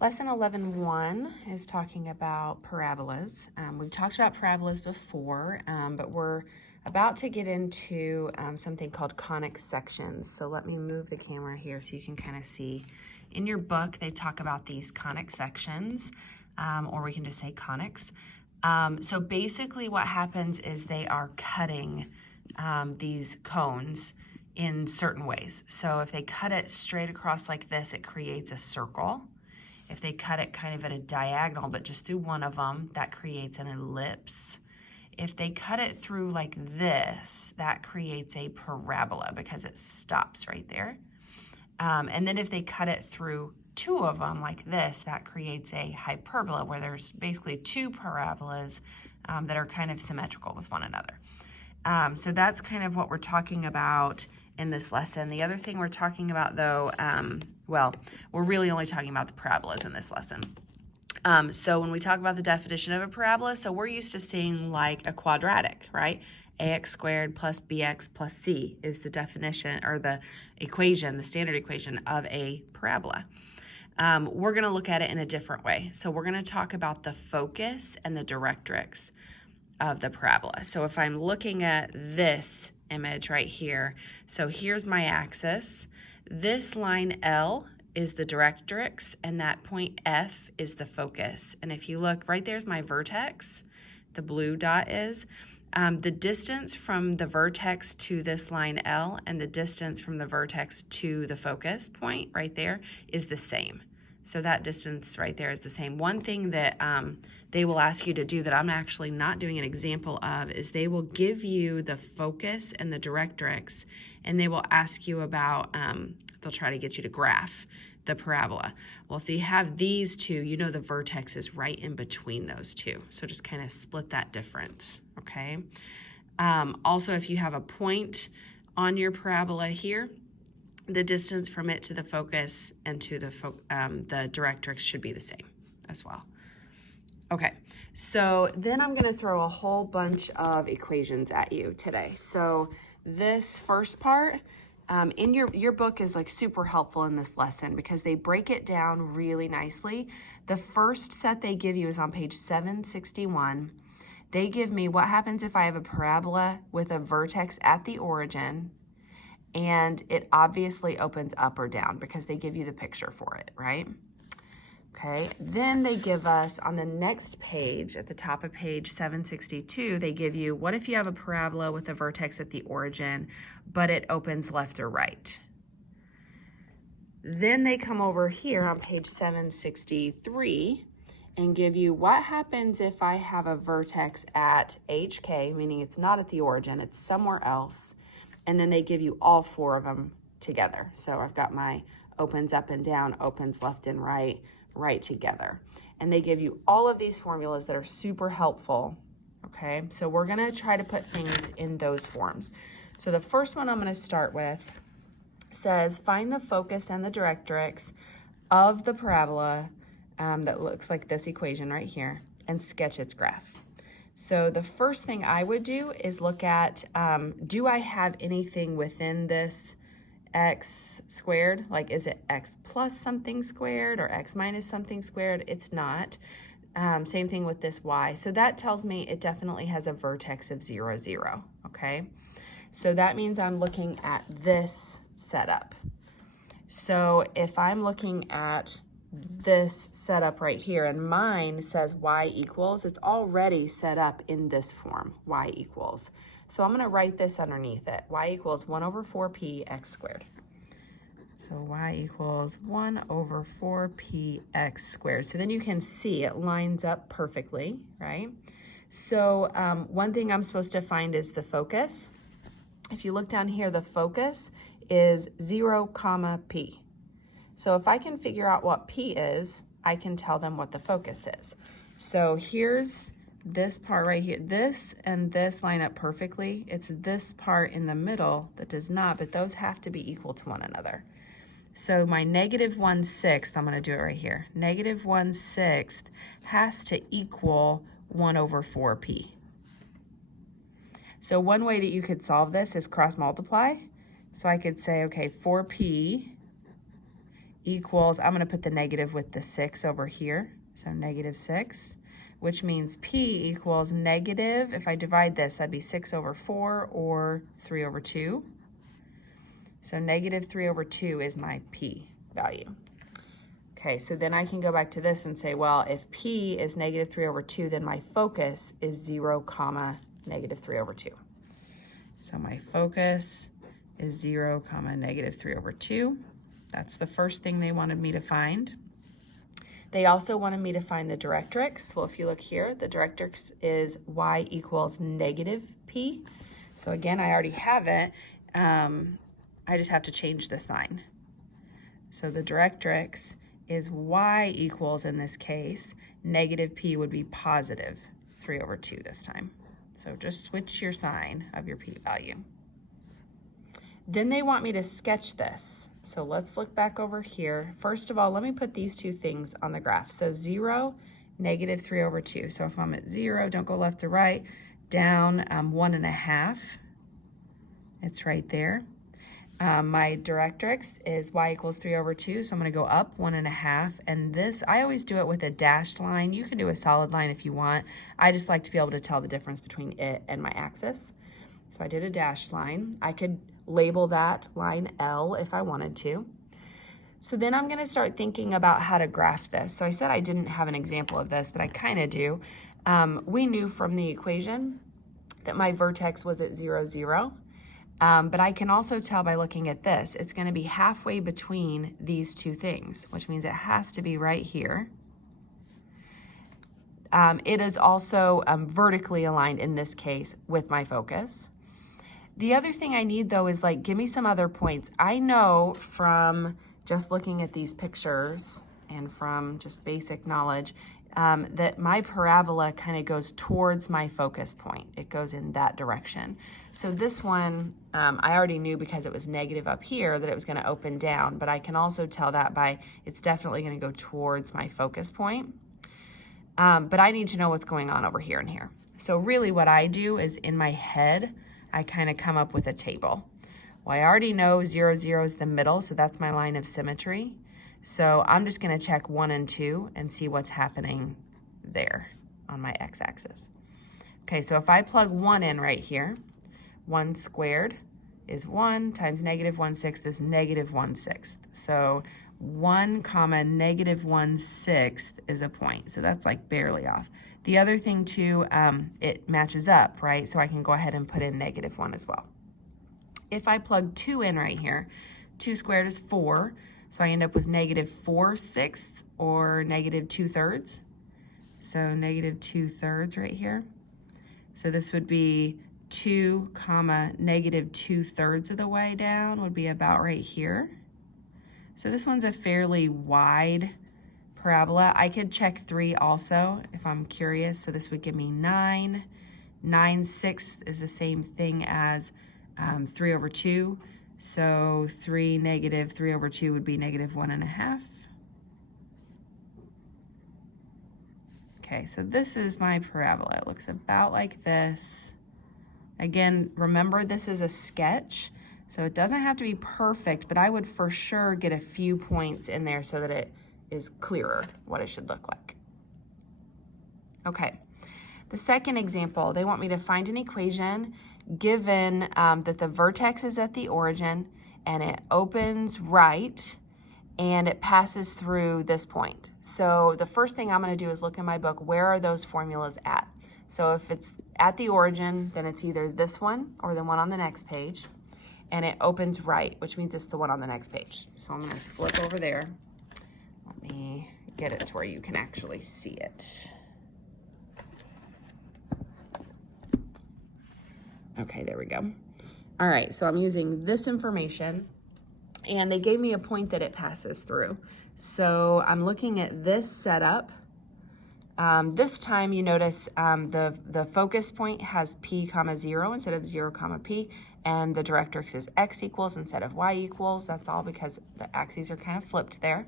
Lesson 11.1 is talking about parabolas. We've talked about parabolas before, but we're about to get into something called conic sections. So let me move the camera here so you can kind of see. In your book, they talk about these conic sections, or we can just say conics. So basically what happens is they are cutting these cones in certain ways. So if they cut it straight across like this, it creates a circle. If they cut it kind of at a diagonal, but just through one of them, that creates an ellipse. If they cut it through like this, that creates a parabola because it stops right there. And then if they cut it through two of them like this, that creates a hyperbola where there's basically two parabolas that are kind of symmetrical with one another. So that's kind of what we're talking about in this lesson. The other thing we're talking about though, well, we're really only talking about the parabolas in this lesson. So when we talk about the definition of a parabola, so we're used to seeing like a quadratic, right? ax squared plus bx plus c is the definition or the equation, the standard equation of a parabola. We're going to look at it in a different way. So we're going to talk about the focus and the directrix of the parabola. So if I'm looking at this image right here, so here's my axis. This line L is the directrix and that point F is the focus. And if you look, right there's my vertex, the blue dot is. The distance from the vertex to this line L and the distance from the vertex to the focus point right there is the same. So that distance right there is the same. One thing that they will ask you to do that I'm actually not doing an example of is they will give you the focus and the directrix, and they will ask you about, they'll try to get you to graph the parabola. Well, if you have these two, you know the vertex is right in between those two. So just kind of split that difference, okay? Also, if you have a point on your parabola here, the distance from it to the focus and to the directrix should be the same as well. Okay, so then I'm gonna throw a whole bunch of equations at you today. So this first part, in your book is like super helpful in this lesson because they break it down really nicely. The first set they give you is on page 761. They give me what happens if I have a parabola with a vertex at the origin and it obviously opens up or down because they give you the picture for it, right? Okay, then they give us on the next page, at the top of page 762, they give you, what if you have a parabola with a vertex at the origin, but it opens left or right? Then they come over here on page 763 and give you, what happens if I have a vertex at HK, meaning it's not at the origin, it's somewhere else, and then they give you all four of them together. So I've got my opens up and down, opens left and right together. And they give you all of these formulas that are super helpful, okay? So we're gonna try to put things in those forms. So the first one I'm gonna start with says, find the focus and the directrix of the parabola that looks like this equation right here and sketch its graph. So the first thing I would do is look at, do I have anything within this x squared? Like, is it x plus something squared or x minus something squared? It's not. Same thing with this y. So that tells me it definitely has a vertex of 0, 0, okay? So that means I'm looking at this setup. So if I'm looking at this setup right here and mine says y equals, it's already set up in this form, y equals. So I'm going to write this underneath it. Y equals 1 over 4p x squared. So y equals 1 over 4p x squared. So then you can see it lines up perfectly, right? So one thing I'm supposed to find is the focus. If you look down here, the focus is 0, comma p. So if I can figure out what p is, I can tell them what the focus is. So here's this part right here. This and this line up perfectly. It's this part in the middle that does not, but those have to be equal to one another. So my negative 1/6, I'm going to do it right here. Negative 1/6 has to equal 1 over 4p. So one way that you could solve this is cross multiply. So I could say, okay, 4p equals, I'm going to put the negative with the 6 over here, so negative 6, which means P equals negative, if I divide this, that'd be 6 over 4 or 3 over 2. So negative 3 over 2 is my P value. Okay, so then I can go back to this and say, well, if P is negative 3 over 2, then my focus is 0, comma, negative 3 over 2. So my focus is 0, comma, negative 3 over 2. That's the first thing they wanted me to find. They also wanted me to find the directrix. Well, if you look here, the directrix is y equals negative P. So again, I already have it. I just have to change the sign. So the directrix is y equals, in this case, negative P would be positive 3 over 2 this time. So just switch your sign of your P value. Then they want me to sketch this. So let's look back over here. First of all, let me put these two things on the graph. So 0, negative 3 over 2. So if I'm at 0, don't go left to right, down 1.5. It's right there. My directrix is y equals 3 over 2, so I'm going to go up 1.5. And this, I always do it with a dashed line. You can do a solid line if you want. I just like to be able to tell the difference between it and my axis. So I did a dashed line. I could label that line L if I wanted to. So then I'm going to start thinking about how to graph this. So I said I didn't have an example of this, but I kind of do. We knew from the equation that my vertex was at 0, 0. But I can also tell by looking at this, it's going to be halfway between these two things, which means it has to be right here. It is also vertically aligned in this case with my focus. The other thing I need though is like, give me some other points. I know from just looking at these pictures and from just basic knowledge that my parabola kind of goes towards my focus point. It goes in that direction. So this one, I already knew because it was negative up here that it was going to open down, but I can also tell that by it's definitely going to go towards my focus point. But I need to know what's going on over here and here. So really what I do is in my head, I kind of come up with a table. Well, I already know 0, 0 is the middle, so that's my line of symmetry. So I'm just going to check 1 and 2 and see what's happening there on my x-axis. Okay, so if I plug 1 in right here, 1 squared is 1 times negative 1/6 is negative 1/6. So 1 comma negative 1/6 is a point. So that's like barely off. The other thing too, it matches up, right? So I can go ahead and put in negative 1 as well. If I plug 2 in right here, 2 squared is 4. So I end up with negative 4/6 or negative 2/3. So negative 2/3 right here. So this would be 2 comma negative 2/3 of the way down would be about right here. So this one's a fairly wide parabola. I could check 3 also if I'm curious. So this would give me 9. 9/6 is the same thing as 3 over 2. So 3 negative 3 over 2 would be negative 1.5. Okay, so this is my parabola. It looks about like this. Again, remember this is a sketch, so it doesn't have to be perfect, but I would for sure get a few points in there so that it is clearer what it should look like. Okay, the second example, they want me to find an equation given that the vertex is at the origin and it opens right and it passes through this point. So the first thing I'm going to do is look in my book, where are those formulas at? So if it's at the origin, then it's either this one or the one on the next page, and it opens right, which means it's the one on the next page. So I'm going to flip over there. Let me get it to where you can actually see it. Okay, there we go. All right, so I'm using this information, and they gave me a point that it passes through. So I'm looking at this setup. This time you notice the focus point has P comma 0 instead of 0 comma P, and the directrix is x equals instead of y equals. That's all because the axes are kind of flipped there.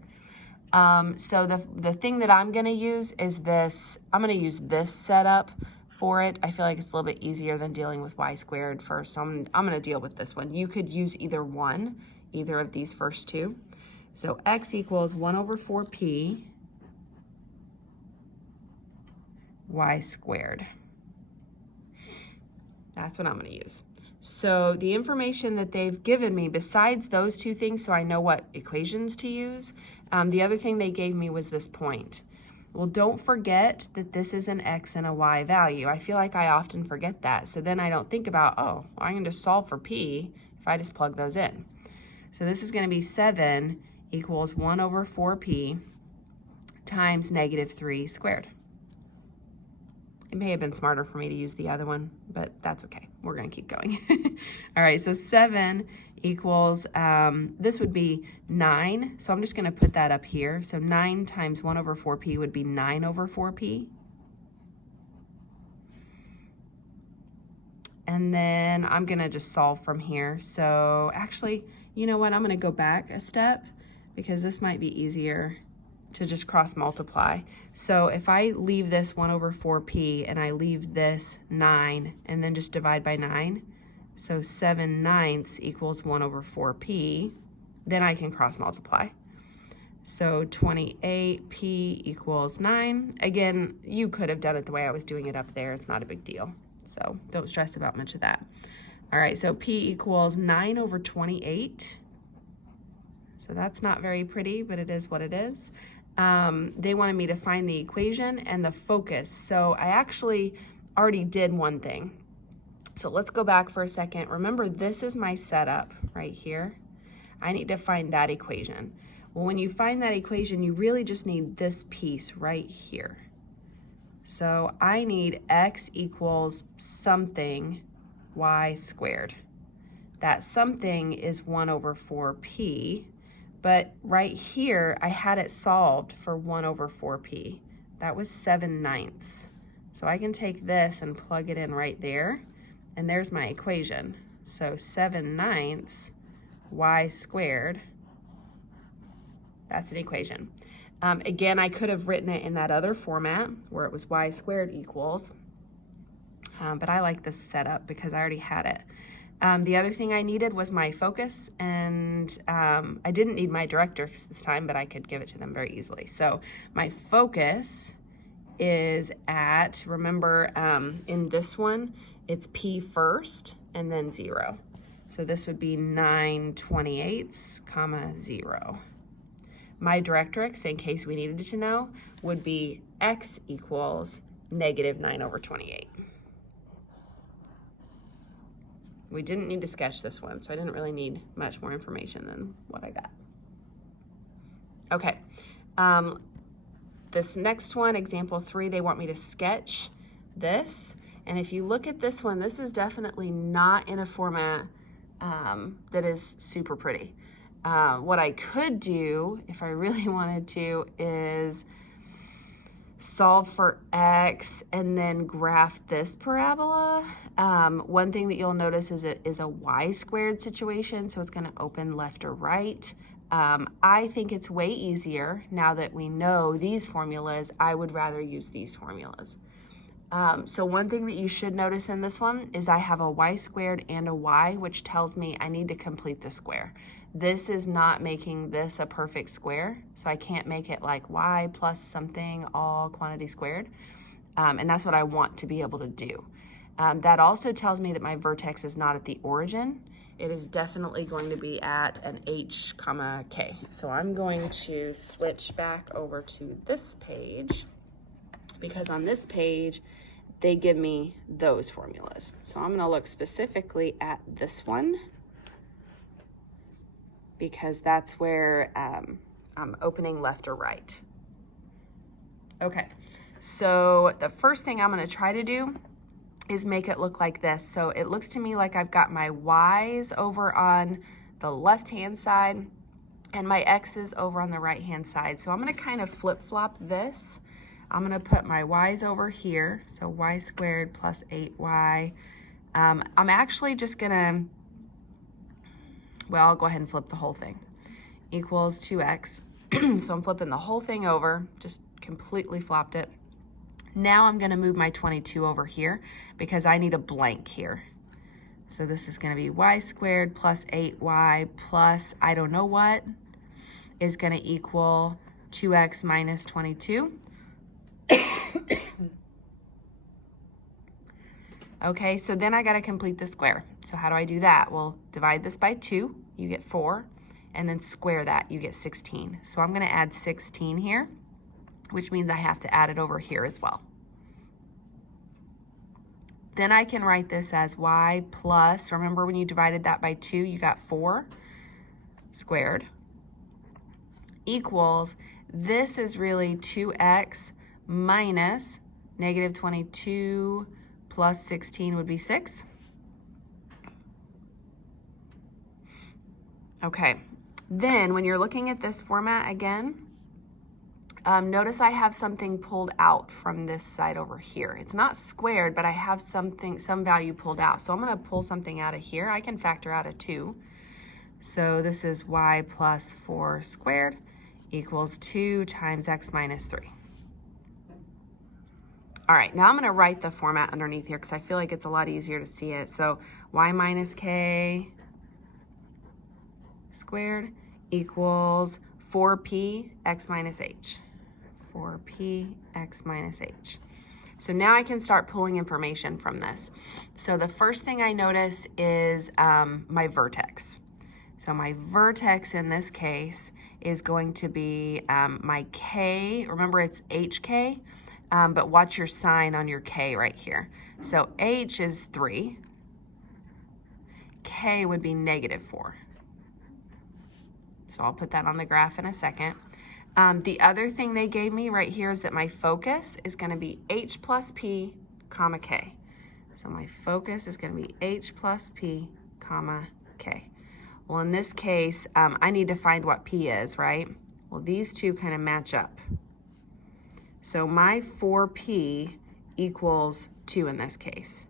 So the thing that I'm going to use is this. I'm going to use this setup for it. I feel like it's a little bit easier than dealing with y squared first, so I'm going to deal with this one. You could use either of these first two. So x equals 1 over 4p y squared. That's what I'm going to use. So the information that they've given me, besides those two things, so I know what equations to use, the other thing they gave me was this point. Well, don't forget that this is an x and a y value. I feel like I often forget that. So then I don't think about, oh, well, I can just solve for p if I just plug those in. So this is going to be 7 equals 1 over 4p times -3 squared. It may have been smarter for me to use the other one, but that's okay. We're going to keep going. All right, so 7 equals, this would be 9. So I'm just going to put that up here. So 9 times 1 over 4p would be 9 over 4p. And then I'm going to just solve from here. So actually, you know what? I'm going to go back a step because this might be easier to just cross multiply. So if I leave this 1 over 4p and I leave this 9 and then just divide by 9, so 7/9 equals 1 over 4p, then I can cross multiply. So 28p equals 9. Again, you could have done it the way I was doing it up there. It's not a big deal. So don't stress about much of that. All right, so p equals 9 over 28. So that's not very pretty, but it is what it is. They wanted me to find the equation and the focus. So I actually already did one thing. So let's go back for a second. Remember, this is my setup right here. I need to find that equation. Well, when you find that equation, you really just need this piece right here. So I need x equals something y squared. That something is 1 over 4p. But right here, I had it solved for 1 over 4p. That was 7/9. So I can take this and plug it in right there, and there's my equation. So 7/9 y squared, that's an equation. Again, I could have written it in that other format where it was y squared equals, but I like this setup because I already had it. The other thing I needed was my focus, and I didn't need my directrix this time, but I could give it to them very easily. So my focus is at, remember in this one, it's p first and then 0. So this would be 9/28, 0. My directrix, in case we needed to know, would be x equals -9 over 28. We didn't need to sketch this one, so I didn't really need much more information than what I got. Okay, this next one, example 3, they want me to sketch this. And if you look at this one, this is definitely not in a format that is super pretty. What I could do, if I really wanted to, is solve for x and then graph this parabola. One thing that you'll notice is it is a y squared situation, so it's going to open left or right. I think it's way easier now that we know these formulas. I would rather use these formulas. So one thing that you should notice in this one is I have a y squared and a y, which tells me I need to complete the square. This is not making this a perfect square, so I can't make it like y plus something all quantity squared, and that's what I want to be able to do. That also tells me that my vertex is not at the origin. It is definitely going to be at an h, k. So I'm going to switch back over to this page, because on this page, they give me those formulas. So I'm gonna look specifically at this one, because that's where I'm opening left or right. Okay, so the first thing I'm gonna try to do is make it look like this. So it looks to me like I've got my y's over on the left-hand side and my x's over on the right-hand side. So I'm gonna kind of flip-flop this. I'm gonna put my y's over here, so y squared plus 8y. I'm actually just gonna, well, I'll go ahead and flip the whole thing. Equals 2x. So I'm flipping the whole thing over, just completely flopped it. Now I'm gonna move my 22 over here because I need a blank here. So this is gonna be y squared plus 8y plus I don't know what. is going to equal 2x minus 22. Okay, so then I got to complete the square. So how do I do that? Well, divide this by 2, you get 4, and then square that, you get 16. So I'm going to add 16 here, which means I have to add it over here as well. Then I can write this as y plus, remember when you divided that by 2, you got 4 squared, equals, this is really 2x minus negative 22 plus 16 would be 6. Okay, then when you're looking at this format again, notice I have something pulled out from this side over here. It's not squared, but I have some value pulled out. So I'm going to pull something out of here. I can factor out a 2. So this is y plus 4 squared equals 2 times x minus 3. All right, now I'm going to write the format underneath here because I feel like it's a lot easier to see it. So y minus k squared equals 4p x minus h. 4p x minus h. So now I can start pulling information from this. So the first thing I notice is my vertex. So my vertex in this case is going to be my k. Remember, it's hk, but watch your sign on your k right here. So h is 3. K would be negative 4. So I'll put that on the graph in a second. The other thing they gave me right here is that my focus is going to be h plus p, comma k. So my focus is going to be h plus p, comma k. Well, in this case, I need to find what p is, right? Well, these two kind of match up. So my 4p equals 2 in this case,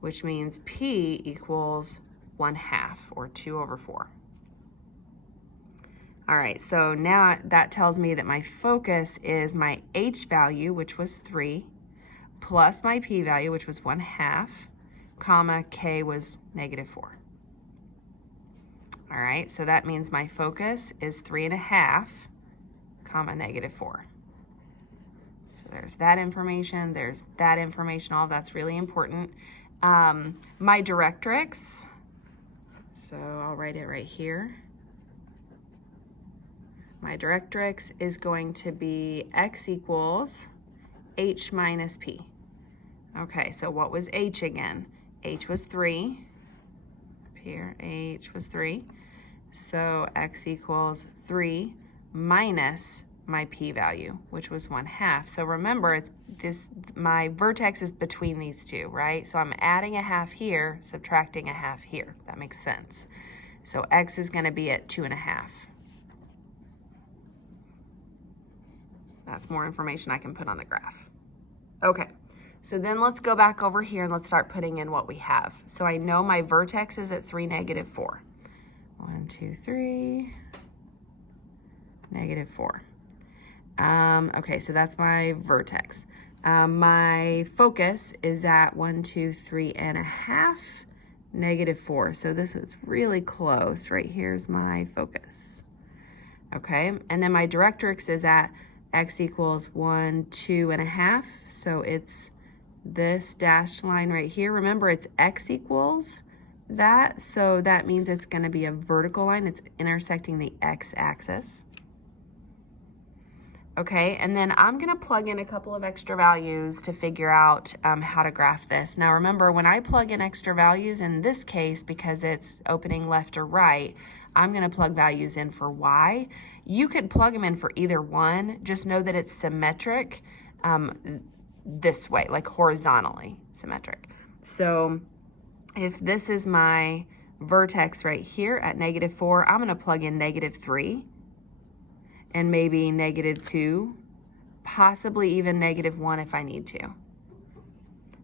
which means p equals 1/2, or 2 over 4. All right, so now that tells me that my focus is my h value, which was 3, plus my p value, which was 1/2, comma, k was negative 4. All right, so that means my focus is 3.5, comma, negative 4. So there's that information, there's that information, all of that's really important. My directrix, so I'll write it right here. My directrix is going to be x equals h minus p. Okay, so what was h again? H was 3. Up here, h was 3. So x equals 3 minus my p value, which was 1/2. So remember, it's this, my vertex is between these two, right? So I'm adding a 1/2 here, subtracting a 1/2 here. That makes sense. So x is going to be at 2.5. That's more information I can put on the graph. Okay, so then let's go back over here and let's start putting in what we have. So I know my vertex is at 3, negative 4. 1, 2, 3, negative 4. Okay, so that's my vertex. My focus is at 1, 2, 3.5, negative 4. So this was really close. Right here's my focus. Okay, and then my directrix is at x equals 1, 2.5. So it's this dashed line right here. Remember, it's x equals that, so that means it's going to be a vertical line. It's intersecting the x-axis. Okay, and then I'm going to plug in a couple of extra values to figure out how to graph this. Now remember, when I plug in extra values, in this case, because it's opening left or right, I'm going to plug values in for y. You could plug them in for either one. Just know that it's symmetric this way, like horizontally symmetric. So if this is my vertex right here at negative 4, I'm going to plug in negative 3 and maybe negative 2, possibly even negative 1 if I need to.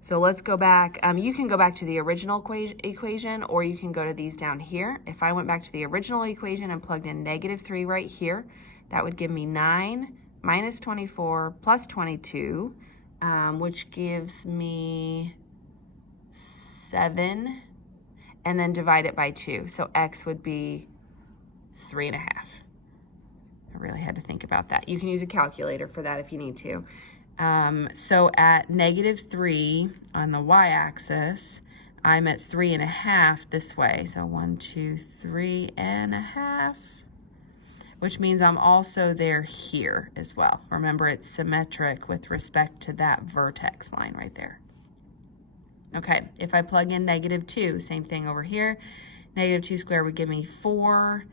So let's go back. You can go back to the original equation, or you can go to these down here. If I went back to the original equation and plugged in negative 3 right here, that would give me 9 minus 24 plus 22, which gives me 7, and then divide it by 2. So x would be 3.5. I really had to think about that. You can use a calculator for that if you need to. So at -3 on the y-axis, I'm at 3.5 this way. So 1, 2, 3.5, which means I'm also there here as well. Remember, it's symmetric with respect to that vertex line right there. Okay, if I plug in -2, same thing over here. -2 squared would give me 4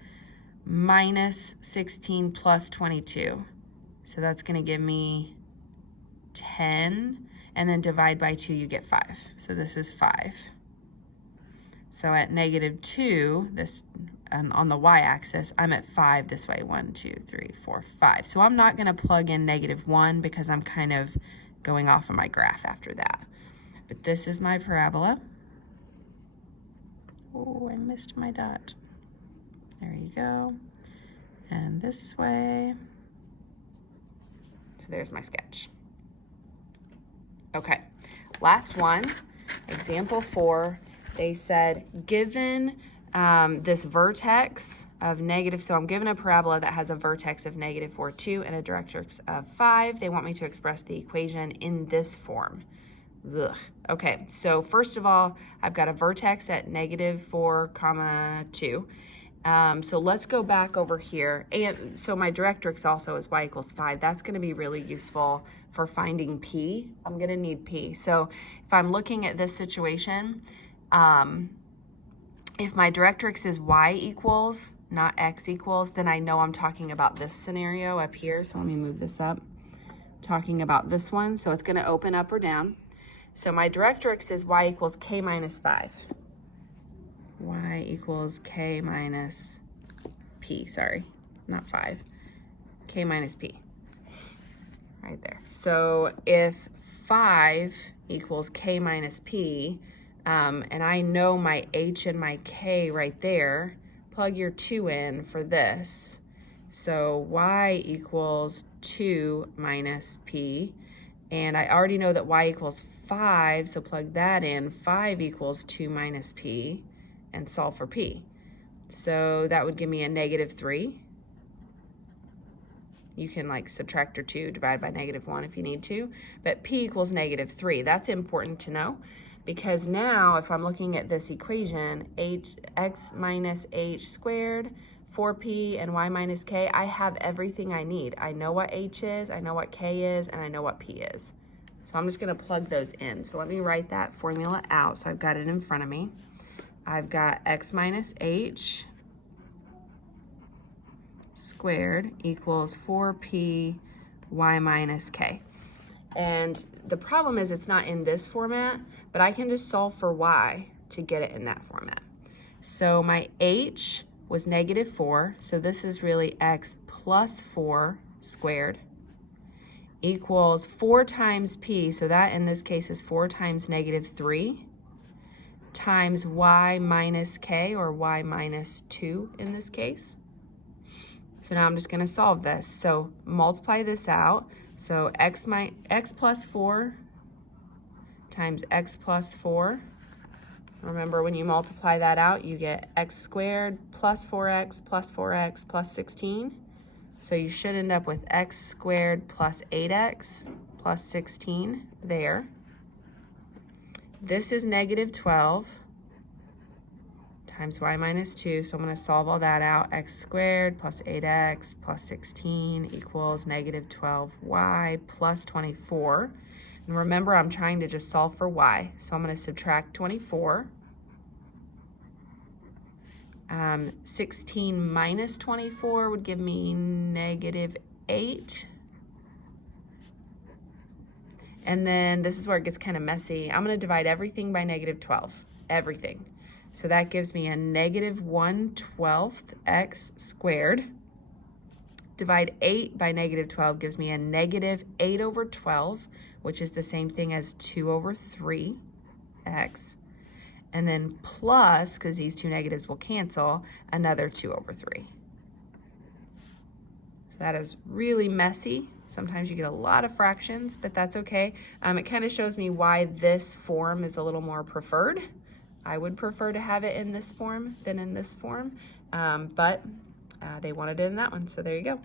minus 16 plus 22. So that's gonna give me 10, and then divide by 2, you get 5. So this is 5. So at -2, this on the y-axis, I'm at 5 this way. 1, 2, 3, 4, 5. So I'm not gonna plug in -1 because I'm kind of going off of my graph after that. But this is my parabola. Oh, I missed my dot. There you go. And this way. So there's my sketch. Okay, last one, example 4. They said, given this vertex of negative, so I'm given a parabola that has a vertex of -4, 2 and a directrix of 5. They want me to express the equation in this form. Ugh. Okay, so first of all, I've got a vertex at -4, 2. So let's go back over here. And so my directrix also is y equals 5. That's going to be really useful for finding p. I'm going to need p. So if I'm looking at this situation, if my directrix is y equals, not x equals, then I know I'm talking about this scenario up here. So let me move this up. Talking about this one. So it's going to open up or down. So my directrix is y equals k minus 5. Y equals k minus p, sorry, not 5. K minus p, right there. So if 5 equals k minus p, and I know my h and my k right there, plug your 2 in for this. So y equals 2 minus p, and I already know that y equals 5, so plug that in. 5 equals 2 minus p, and solve for p. So that would give me a -3. You can like subtract your 2, divide by -1 if you need to, but p equals -3. That's important to know, because now if I'm looking at this equation, x minus h squared, 4p, and y minus k, I have everything I need. I know what h is, I know what k is, and I know what p is. So I'm just gonna plug those in. So let me write that formula out so I've got it in front of me. I've got x minus h squared equals 4p y minus k. And the problem is it's not in this format, but I can just solve for y to get it in that format. So my h was -4, so this is really x plus 4 squared equals 4 times p, so that in this case is 4 times -3, times y minus k, or y minus 2 in this case. So now I'm just going to solve this. So multiply this out. So x plus 4 times x plus 4. Remember, when you multiply that out, you get x squared plus 4x plus 4x plus 16. So you should end up with x squared plus 8x plus 16 there. This is -12 times y minus 2. So I'm going to solve all that out. X squared plus 8x plus 16 equals -12y plus 24. And remember, I'm trying to just solve for y. So I'm going to subtract 24. 16 minus 24 would give me -8. And then this is where it gets kind of messy. I'm going to divide everything by -12. Everything. So that gives me a -1/12 x squared. Divide 8 by -12 gives me a -8/12, which is the same thing as 2/3 x. And then plus, because these two negatives will cancel, another 2/3. So that is really messy. Sometimes you get a lot of fractions, but that's okay. It kind of shows me why this form is a little more preferred. I would prefer to have it in this form than in this form, but they wanted it in that one, so there you go.